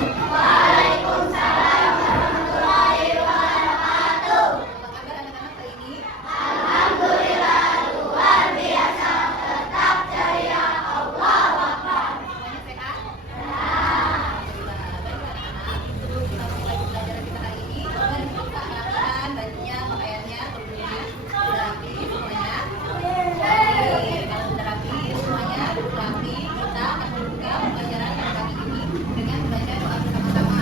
Waalaikumsalam warahmatullahi wabarakatuh. Apa kabar anak-anak hari ini? Alhamdulillah luar biasa, tetap ceria. Allahu Akbar. Semuanya sehat? Alhamdulillah. Baiklah anak-anak, sebelum kita mulai pembelajaran kita hari ini, coba dibuka perhatian bajunya, pakaiannya, kerudungnya, sudah rapi semuanya. Oke, kalau sudah rapi semuanya, duduk rapi. Kita akan membuka pembelajaran pada pagi ini dengan membaca doa bersama-sama.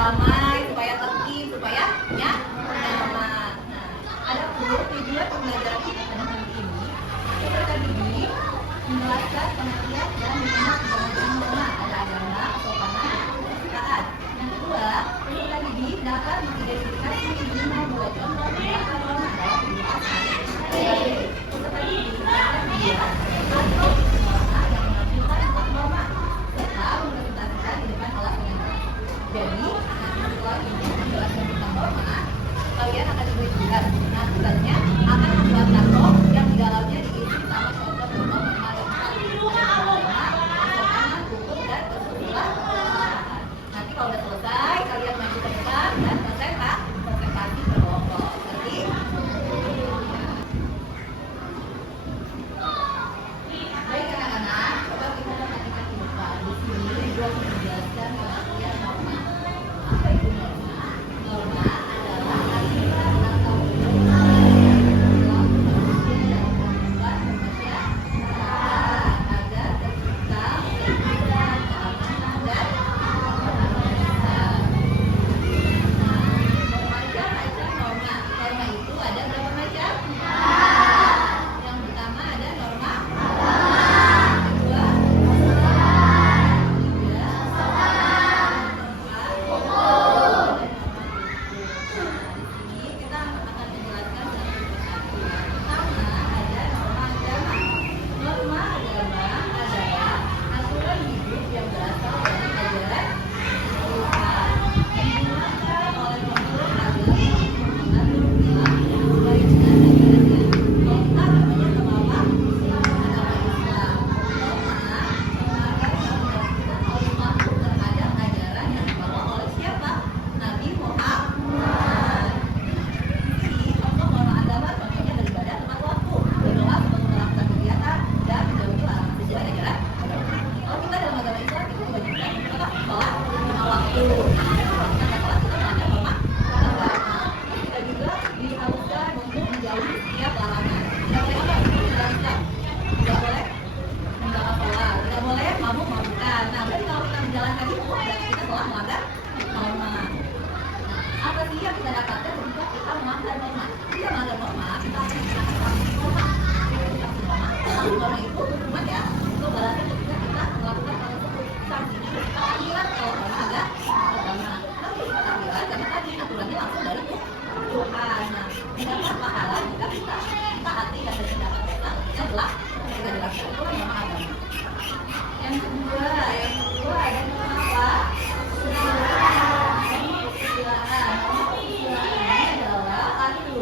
Damai, supaya tertib, supaya nyaman. Ada tujuan pembelajaran kita pada hari ini. Kita ini menjelaskan pengertian dan mengenal kebanyakan norma ada agama, kesopanan, kesukaan. Yang kedua, peserta didik dapat mengidentifikasi minimal 2 contoh penerapan norma dalam kehidupan sehari-hari. Peserta didik dapat membuat atau norma yang mengajukan untuk norma serta mempresentasikan di depan kelas pengajar. Jadi, setelah ini menjelaskan tentang norma, kalian akan diberi tugas. Nah, tugasnya akan membuat kartu yang di dalamnya diisi sama contoh-contoh norma yang kesopanan, hukum, dan kesusilaan. Nanti kalau udah selesai, kalian maju ke depan dan presentasi berkelompok. Jadi, baik anak-anak, coba kita perhatikan di depan. Di sini juga menjelaskan pengertian norma. Apa itu norma? Norma adalah aturan atau norma yang berlaku manusia dalam kehidupan bermasyarakat agar tercipta ketertiban, keamanan, dan keharmonisan. Macam-macam norma. Norma itu ada berapa macam? Yang pertama ada norma. Kedua, apa sih yang kita dapatkan ketika kita melanggar norma? Kita melanggar norma, kita akan dikenakan norma. Norma itu hukuman ya, itu berarti ketika kita melakukan hal tersebut. Sanksinya kita tahlilan kalau norma agak agama. Tapi kita tahlilan karena tadi aturannya langsung dari Tuhan. Nah, mendapat pahala jika kita taati dan bertindakan kita adalah kita jelaskan itu norma agama. Yang kedua ada norma apa? Kesusilaan. Norma kesusilaan ini adalah aturan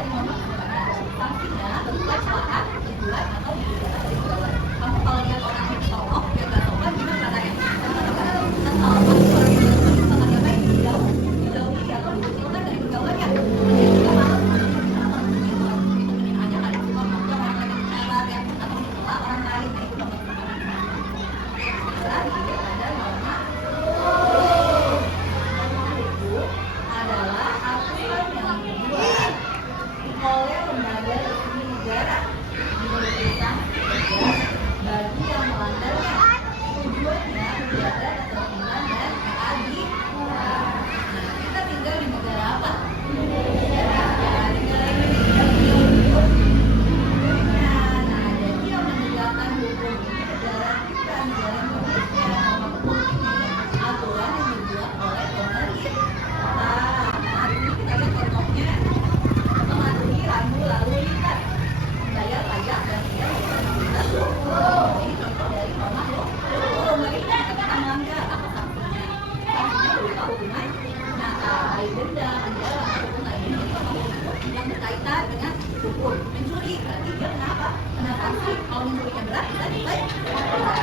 dari mama ke bapaknya. Sanksinya berupa celaan, teguran, atau dikeluarkan dari pegawai. Kamu kalau lihat orang yang songok, yang nggak sopan, gimana caranya? Kadang-kadang kita tahu pasti orang yang nggak sopan bakal diapain? Dijauhi atau dikucilkan dari pegawainya. Dia juga malas temenin aja kadang suka ngomong orang lain yang salah ya, atau mencela orang lain. Nah, itu nggak sopan. Terakhir ada norma itu adalah aturan yang dibuat oleh lembaga resmi negara di pemerintah bagi yang melanggarnya. Tujuannya menjaga ketertiban dan keadilan. Nah, kita tinggal di negara apa? Ya, negara Indonesia. Nah, jadi yang menegakkan hukum ini negara kita, negara Indonesia. Nama hukum ini aturan yang dibuat oleh pemerintah. Nah, hari ini kita lihat contohnya mematuhi rambu lalu lintas, membayar pajak dan biaya mobilitas. Ini contoh dari norma hukum. Lagi kita melanggar, apa sanksinya? Sanksinya berupa hukuman baik denda, penjara, ataupun lainnya. Jadi norma hukum yang berkaitan dengan hukum. Mencuri berarti dia kenapa? Kena sanksi. Kalau mencurinya berat bisa nilai penjara.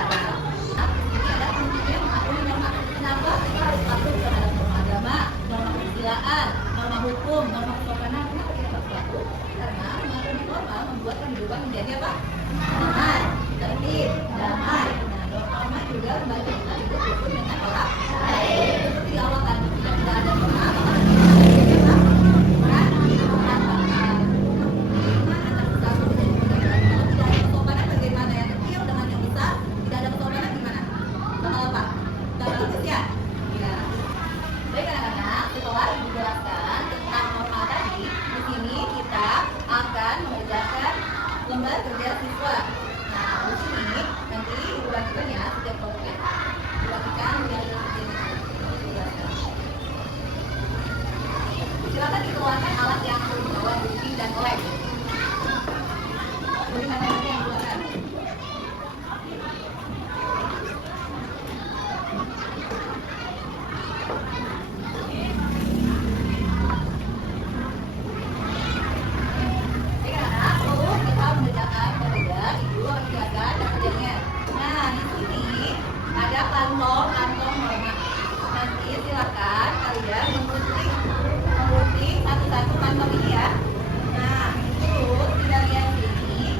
Nah, ini ada fungsinya mengatur norma. Kenapa kita harus patuh terhadap norma agama, norma kesusilaan, norma hukum, norma kesopanan? Kenapa kita harus patuh? Karena mematuhi norma membuat kehidupan menjadi apa? Aman, tertib, damai. Nah, norma juga membantu kita hidup rukun dengan orang lain. Seperti awal tadi, jika tidak ada norma, maka bagaimana yang kecil dengan yang besar, tidak ada kesopanan gimana? Bakal apa? Bakal bagus ya? Ya. Baik anak-anak, setelah dijelaskan tentang norma tadi, di sini kita akan mengerjakan lembar kerja siswa. Nah, di sini nanti ibu bagikan ya setiap kelompoknya. Ibu bagikan yang dijelaskan. Silakan dikeluarkan alat yang dibawa gunting dan lem. Bagaimana nanti yang dikeluarkan? Kantong norma. Nanti silakan kalian mengunting satu-satu kantong ini ya. Nah, terus kita lihat sini.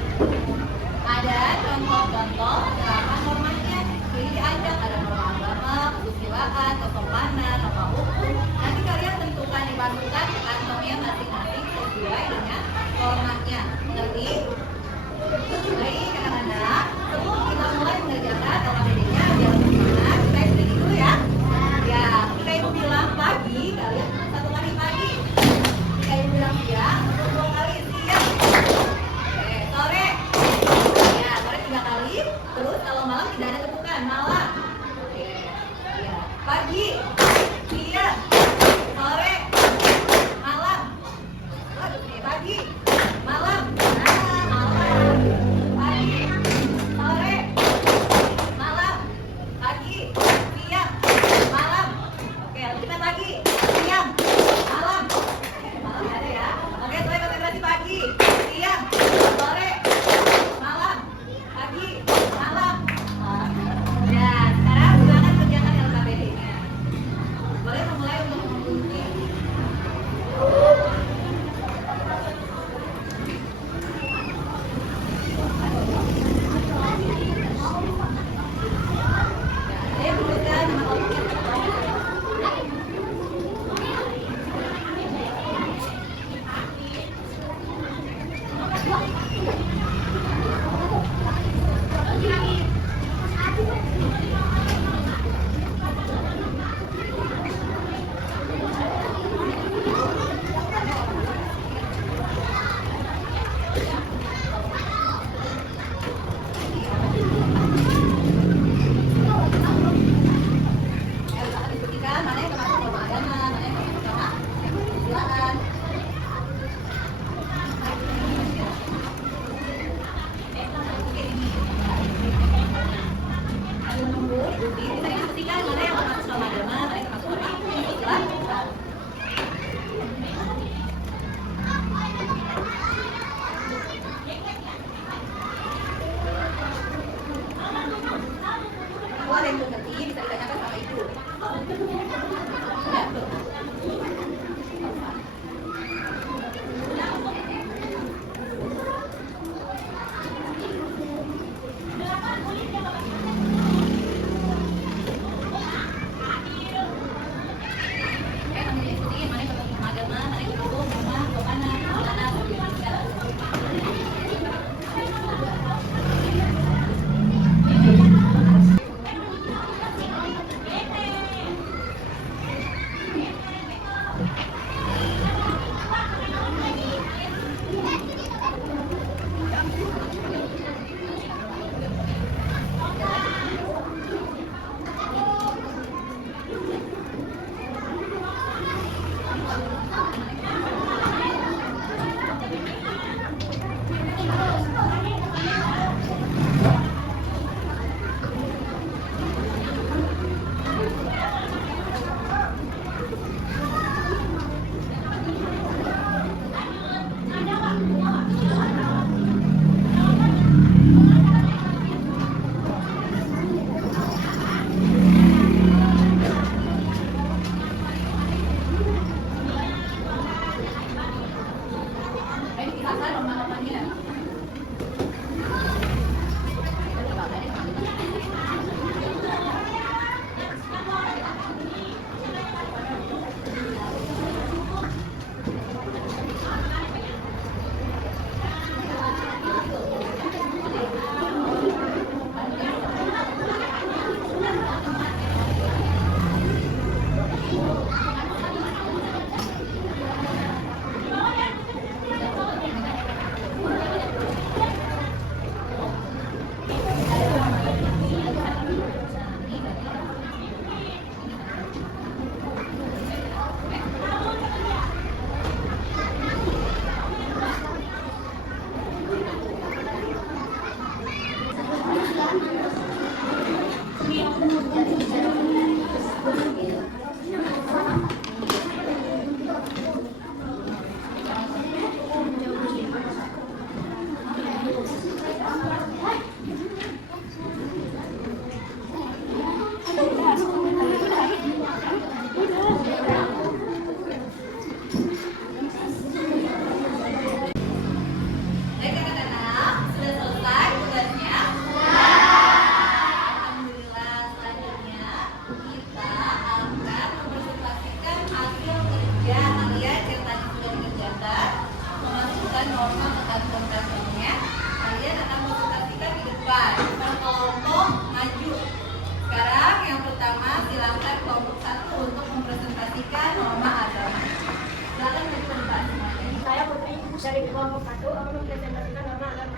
Dari kelompok 1 akan mempresentasikan norma agar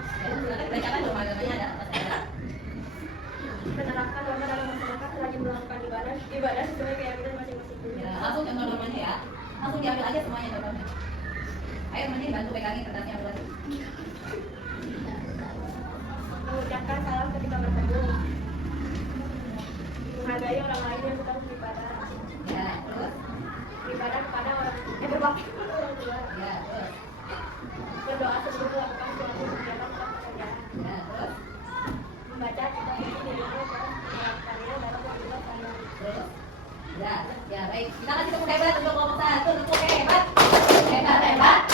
Bacakan norma-normanya ada apa saja. menerapkan norma dalam masyarakat, rajin melakukan ibadah sesuai keyakinan masing-masing. Ya, langsung contoh normanya ya. Langsung diambil aja semuanya contohnya. Ayo teman bantu pegangin kertasnya dulu. Mengucapkan salam ketika bertemu. Menghargai orang lain yang sedang beribadah. Ya, terus. Beribadah kepada orang yang berbakti kepada orang tua. Ya, terus. Berdoa sebelum melakukan suatu kegiatan atau pekerjaan. Ya, terus. Membaca kitab suci di rumah dan melakukannya dalam waktu saya. Terus. Ya, ya baik. Kita kasih tepuk hebat untuk kelompok 1. Tepuk hebat. Hebat, hebat.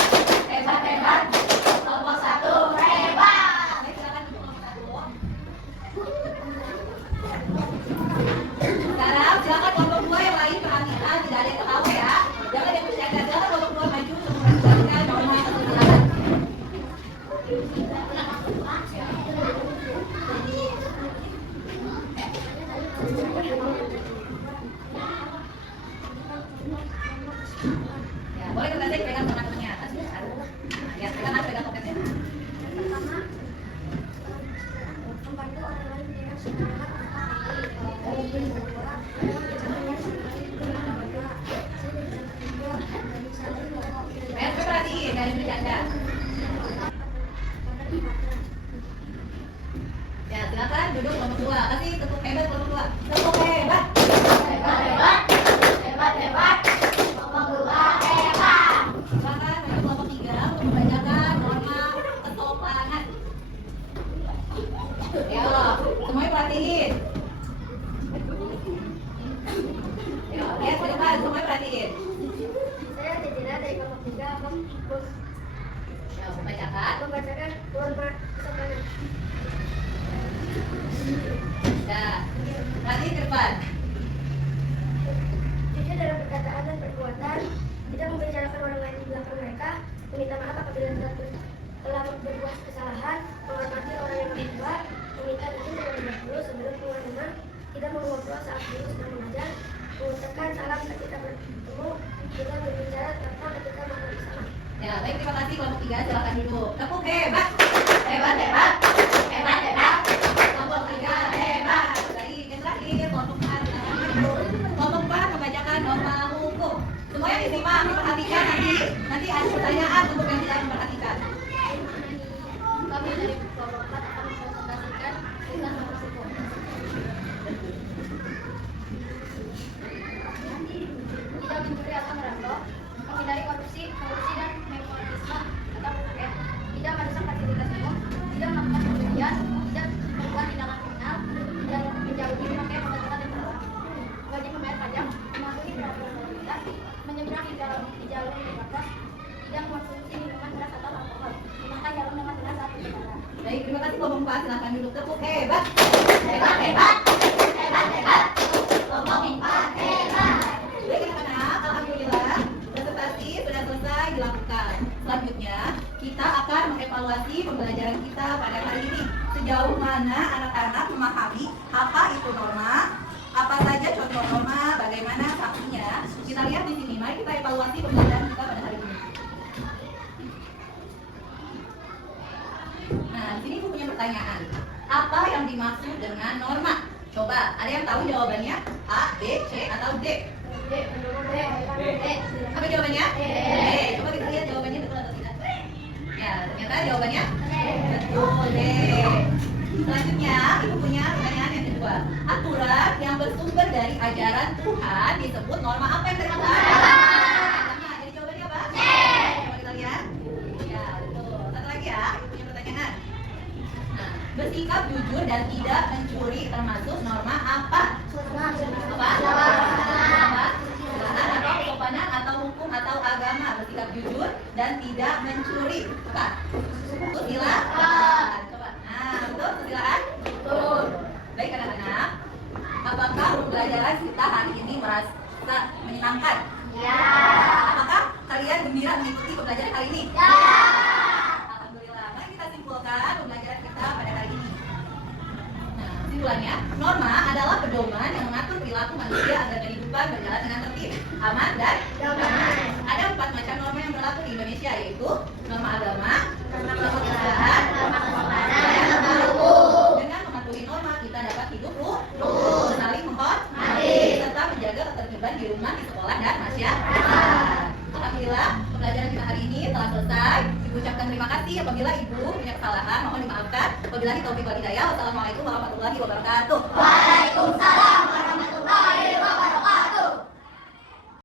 Hebat, hebat. Kelompok 1 hebat. Baik, silakan untuk kelompok 1. Sekarang silakan kelompok 2 yang lain perhatikan, tidak ada yang ketawa ya. Jangan yang bercanda. Silakan kelompok 2 maju untuk memperhatikan norma atau silakan. Ya, boleh kertasnya dipegang sama temannya atas ya. Ya, silakan pegang poketnya. Pertama, membantu orang lain dengan semangat. Perhatiin, jangan bercanda. Ya, silakan duduk kelompok 2. Kasih tepuk hebat kelompok 2. Tepuk hebat. Hebat, hebat. Hebat, hebat. Kelompok 2 hebat. Silakan maju kelompok 3 untuk membacakan norma kesopanan. Ya, semuanya perhatiin. Ya, lihat ke depan, semuanya perhatiin. Saya Tidina dari kelompok 3 akan Ya, membacakan. membacakan norma kesopanan. Ya, perhatiin ke depan. Jujur dalam perkataan dan perbuatan, tidak membicarakan orang lain di belakang mereka, meminta maaf apabila telah berbuat kesalahan, menghormati orang yang lebih tua, meminta izin terlebih dahulu sebelum keluar rumah, tidak mengobrol saat guru sedang mengajar, mengucapkan salam ketika bertemu, tidak berbicara tanpa ketika makan bersama. Ya, baik, terima kasih kelompok 3, silakan duduk. Tepuk hebat. Hebat, hebat. Hebat, hebat. Kelompok 3 hebat. Baik, yang terakhir kelompok 4. Kelompok 4 membacakan norma hukum. Semuanya disimak, diperhatikan nanti ada pertanyaan untuk yang tidak memperhatikan. Kami dari kelompok 4 akan mempresentasikan tentang norma hukum. Tidak mencuri atau merampok, menghindari korupsi dan nepotisme atau penyakit, tidak merusak fasilitas umum, tidak melakukan perjudian, tidak berbuat tindakan kriminal, dan menjauhi memakai obat-obatan yang terlarang, wajib membayar pajak, mematuhi peraturan lalu lintas, menyeberang di jalur bebas, tidak mengkonsumsi minuman keras atau alkohol, memakai helm dengan benar saat berkendara. Baik, terima kasih kelompok 4, silakan duduk. Tepuk hebat. Hebat, hebat. Hebat, hebat. Kelompok 4 hebat. Baik, anak-anak, alhamdulillah presentasi sudah selesai dilakukan. Selanjutnya, kita akan mengevaluasi pembelajaran kita pada kali ini. Sejauh mana anak-anak memahami apa itu norma, apa saja contoh norma, bagaimana sanksinya. Kita lihat di sini, mari kita evaluasi pembelajaran kita pada hari ini. Nah, di sini aku punya pertanyaan. Apa yang dimaksud dengan norma? Coba, ada yang tahu jawabannya? A, B, C, atau D? Apa jawabannya? D. Coba kita lihat jawabannya betul atau tidak. Ya, ternyata jawabannya betul, D. Selanjutnya, ibu punya pertanyaan yang kedua. Aturan yang bersumber dari ajaran Tuhan disebut norma apa yang terkata? Jadi jawabannya apa? D. Coba kita lihat. Ya, betul. Satu lagi ya, ibu punya pertanyaan. Nah, bersikap jujur dan tidak mencuri termasuk norma apa? Apa? Silakan atau kesopanan atau hukum atau agama. Bersikap jujur dan tidak mencuri. Apa? Silakan. Coba. Nah, betul? Silakan. Betul. Baik anak-anak. Apakah pembelajaran kita hari ini merasa menyenangkan? Ya. Apakah kalian gembira mengikuti pembelajaran kali ini? Ya. Alhamdulillah. Mari kita simpulkan pembelajaran kita pada hari ini. Nah, kesimpulannya, norma adalah pedoman yang mengatur perilaku manusia agar kehidupan berjalan dengan tertib, aman, dan damai. Ada 4 macam norma yang berlaku di Indonesia, yaitu Norma agama, norma kesusilaan, dengan mematuhi norma kita dapat hidup rukun, saling menghormati, serta menjaga ketertiban di rumah, di sekolah, dan masyarakat. Alhamdulillah, pembelajaran kita hari ini telah selesai. Ibu ucapkan terima kasih apabila Ibu punya kesalahan, mohon dimaafkan. Wabillahi taufiq wal hidayah. Wassalamualaikum warahmatullahi wabarakatuh. Waalaikumsalam warahmatullahi wabarakatuh.